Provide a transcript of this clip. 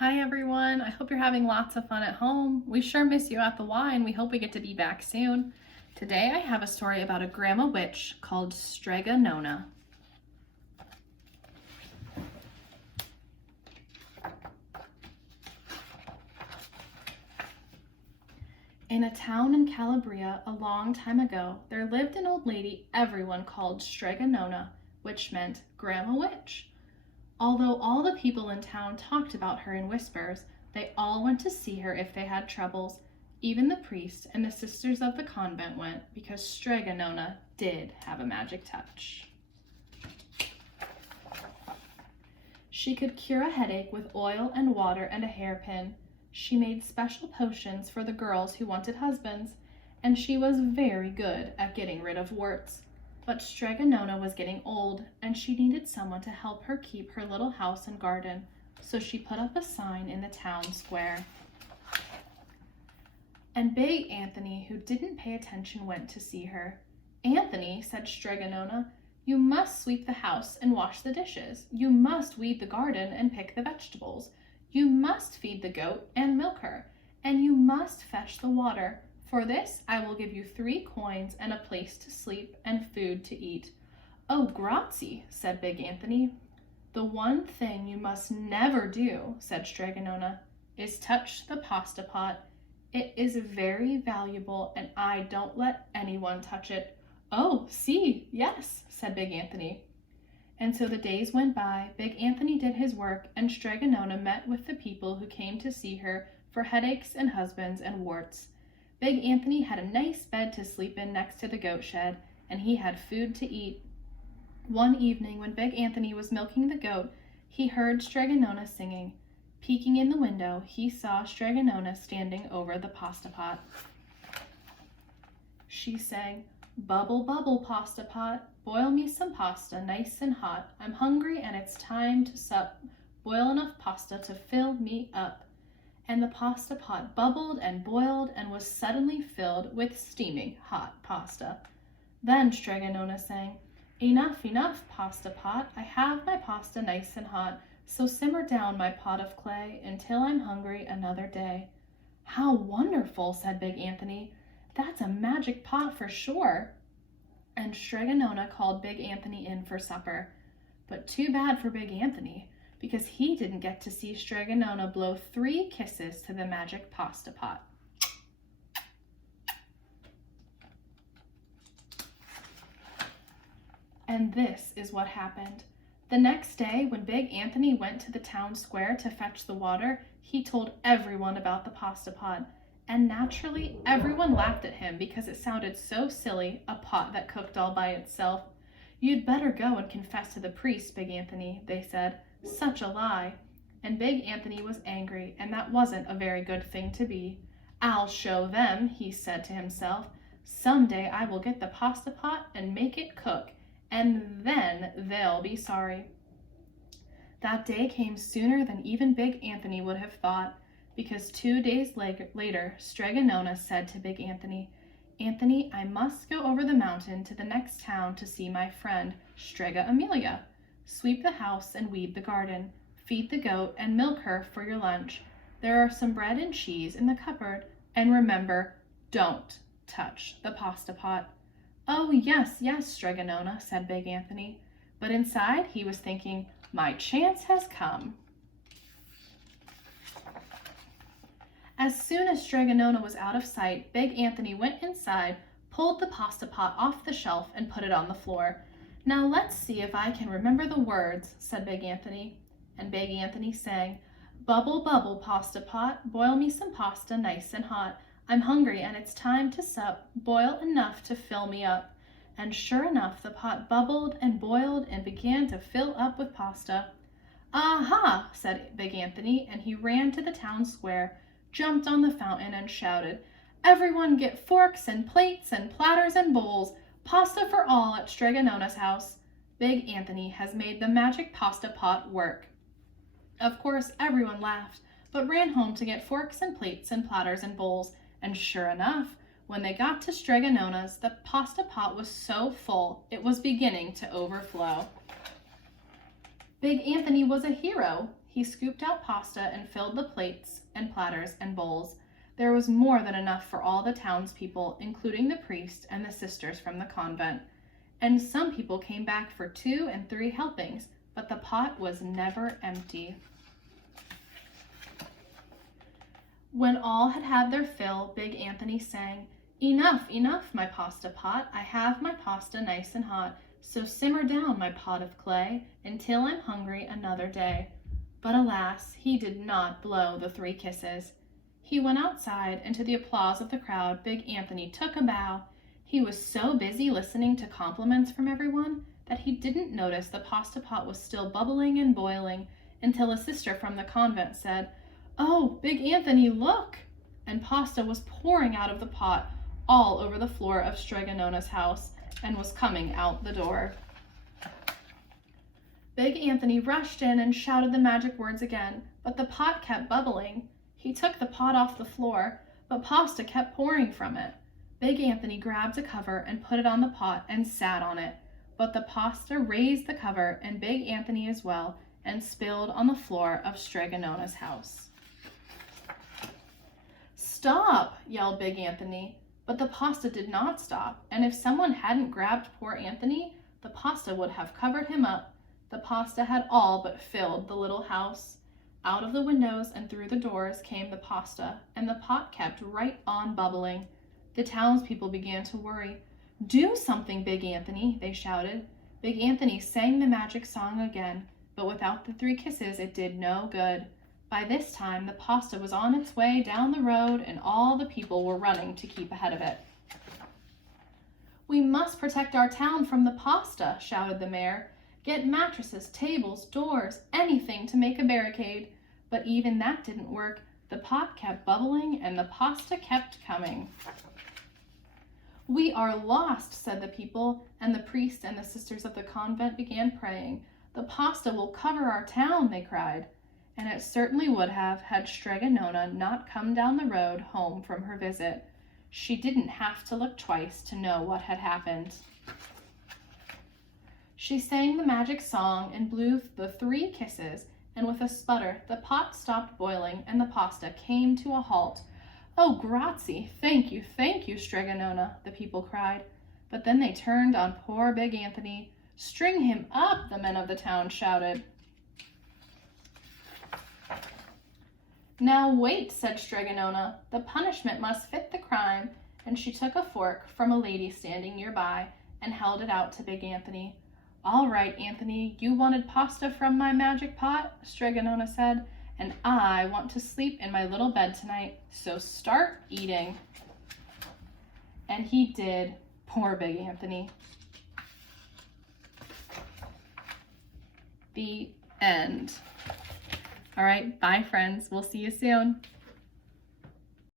Hi everyone, I hope you're having lots of fun at home. We sure miss you at the Y and we hope we get to be back soon. Today I have a story about a grandma witch called Strega Nona. In a town in Calabria a long time ago, there lived an old lady everyone called Strega Nona, which meant Grandma Witch. Although all the people in town talked about her in whispers, they all went to see her if they had troubles. Even the priest and the sisters of the convent went because Strega Nona did have a magic touch. She could cure a headache with oil and water and a hairpin. She made special potions for the girls who wanted husbands, and she was very good at getting rid of warts. But Strega Nona was getting old, and she needed someone to help her keep her little house and garden, so she put up a sign in the town square. And big Anthony, who didn't pay attention, went to see her. "Anthony," said Strega Nona, "you must sweep the house and wash the dishes. You must weed the garden and pick the vegetables. You must feed the goat and milk her, and you must fetch the water. For this I will give you 3 coins and a place to sleep and food to eat." "Oh, grazie," said big Anthony. "The one thing you must never do," said Strega Nona, "is touch the pasta pot. It is very valuable and I don't let anyone touch it." "Oh, see, yes," said big Anthony. And so the days went by, big Anthony did his work, and Strega Nona met with the people who came to see her for headaches and husbands and warts. Big Anthony had a nice bed to sleep in next to the goat shed, and he had food to eat. One evening when big Anthony was milking the goat, he heard Strega Nona singing. Peeking in the window, he saw Strega Nona standing over the pasta pot. She sang, "Bubble, bubble, pasta pot, boil me some pasta nice and hot. I'm hungry and it's time to sup. Boil enough pasta to fill me up." And the pasta pot bubbled and boiled and was suddenly filled with steaming hot pasta. Then Strega Nona sang, "Enough, enough, pasta pot. I have my pasta nice and hot, so simmer down my pot of clay until I'm hungry another day." "How wonderful," said big Anthony. "That's a magic pot for sure." And Strega Nona called big Anthony in for supper. But too bad for big Anthony, because he didn't get to see Strega Nona blow 3 kisses to the magic pasta pot. And this is what happened. The next day, when big Anthony went to the town square to fetch the water, he told everyone about the pasta pot. And naturally, everyone laughed at him because it sounded so silly, a pot that cooked all by itself. "You'd better go and confess to the priest, big Anthony," they said. "Such a lie." And big Anthony was angry, and that wasn't a very good thing to be. "I'll show them," he said to himself. "Someday I will get the pasta pot and make it cook, and then they'll be sorry." That day came sooner than even big Anthony would have thought, because 2 days later, Strega Nona said to big Anthony, "Anthony, I must go over the mountain to the next town to see my friend, Strega Amelia. Sweep the house and weed the garden. Feed the goat and milk her for your lunch. There are some bread and cheese in the cupboard. And remember, don't touch the pasta pot." "Oh, yes, yes, Strega Nona," said big Anthony. But inside he was thinking, "My chance has come." As soon as Strega Nona was out of sight, big Anthony went inside, pulled the pasta pot off the shelf, and put it on the floor. "Now let's see if I can remember the words," said big Anthony. And big Anthony sang, "Bubble, bubble, pasta pot, boil me some pasta nice and hot. I'm hungry and it's time to sup. Boil enough to fill me up." And sure enough, the pot bubbled and boiled and began to fill up with pasta. "Aha!" said big Anthony, and he ran to the town square, jumped on the fountain, and shouted, "Everyone get forks and plates and platters and bowls. Pasta for all at Strega Nona's house. Big Anthony has made the magic pasta pot work." Of course, everyone laughed, but ran home to get forks and plates and platters and bowls, and sure enough, when they got to Strega Nona's, the pasta pot was so full it was beginning to overflow. Big Anthony was a hero. He scooped out pasta and filled the plates and platters and bowls. There was more than enough for all the townspeople, including the priest and the sisters from the convent. And some people came back for 2 and 3 helpings, but the pot was never empty. When all had had their fill, Big Anthony sang, "Enough, enough, my pasta pot. I have my pasta nice and hot, so simmer down, my pot of clay, until I'm hungry another day." But alas, he did not blow the 3 kisses. He went outside, and to the applause of the crowd, Big Anthony took a bow. He was so busy listening to compliments from everyone that he didn't notice the pasta pot was still bubbling and boiling until a sister from the convent said, "Oh, Big Anthony, look!" And pasta was pouring out of the pot all over the floor of Strega Nona's house and was coming out the door. Big Anthony rushed in and shouted the magic words again, but the pot kept bubbling. He took the pot off the floor, but pasta kept pouring from it. Big Anthony grabbed a cover and put it on the pot and sat on it, but the pasta raised the cover and Big Anthony as well and spilled on the floor of Strega Nona's house. "Stop!" yelled Big Anthony, but the pasta did not stop, and if someone hadn't grabbed poor Anthony, the pasta would have covered him up. The pasta had all but filled the little house. Out of the windows and through the doors came the pasta, and the pot kept right on bubbling. The townspeople began to worry. "Do something, Big Anthony," they shouted. Big Anthony sang the magic song again, but without the 3 kisses it did no good. By this time the pasta was on its way down the road, and all the people were running to keep ahead of it. "We must protect our town from the pasta," shouted the mayor. "Get mattresses, tables, doors, anything to make a barricade." But even that didn't work. The pot kept bubbling and the pasta kept coming. "We are lost," said the people, and the priest and the sisters of the convent began praying. "The pasta will cover our town," they cried. And it certainly would have had Strega Nona not come down the road home from her visit. She didn't have to look twice to know what had happened. She sang the magic song and blew the 3 kisses, and with a sputter, the pot stopped boiling and the pasta came to a halt. "Oh, grazie! Thank you, Strega Nona," the people cried. But then they turned on poor Big Anthony. "String him up," the men of the town shouted. "Now wait," said Strega Nona. "The punishment must fit the crime," and she took a fork from a lady standing nearby and held it out to Big Anthony. "All right, Anthony, you wanted pasta from my magic pot," Strega Nona said, "and I want to sleep in my little bed tonight, so start eating." And he did. Poor Big Anthony. The end. All right, bye friends. We'll see you soon.